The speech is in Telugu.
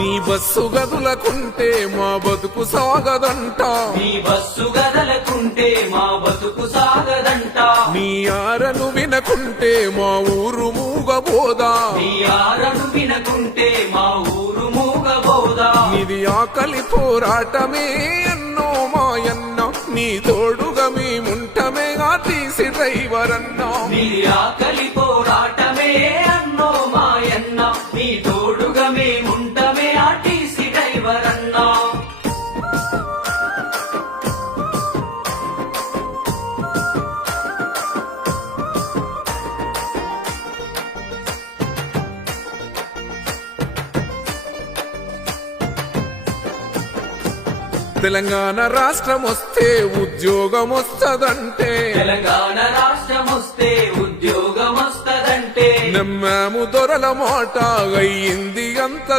నీ బస్సు గదులకుంటే మా బతుకు సాగదంట నీ బస్సు గదలకుంటే మా బతుకు సాగదంట నీ ఆరను వినకుంటే మా ఊరు మూగబోదా నీ ఆరను వినకుంటే మా ఊరు మూగబోదా ఇది ఆకలి పోరాటమే అన్నో మాయన్న నీ తోడుగా మేముంటమే ఆర్టీసీ డ్రైవర్ అన్నా నీ ఆకలి పోరాటమే అన్నో మాయన్న నీ తోడుగా మేముంటమే ఆర్టీసీ డ్రైవర్ అన్నా తెలంగాణ రాష్ట్రం వస్తే ఉద్యోగం వస్తదంటే తెలంగాణ రాష్ట్రం వస్తే ఉద్యోగం వస్తదంటే నమ్మాము దొరల మాట అయ్యింది అంత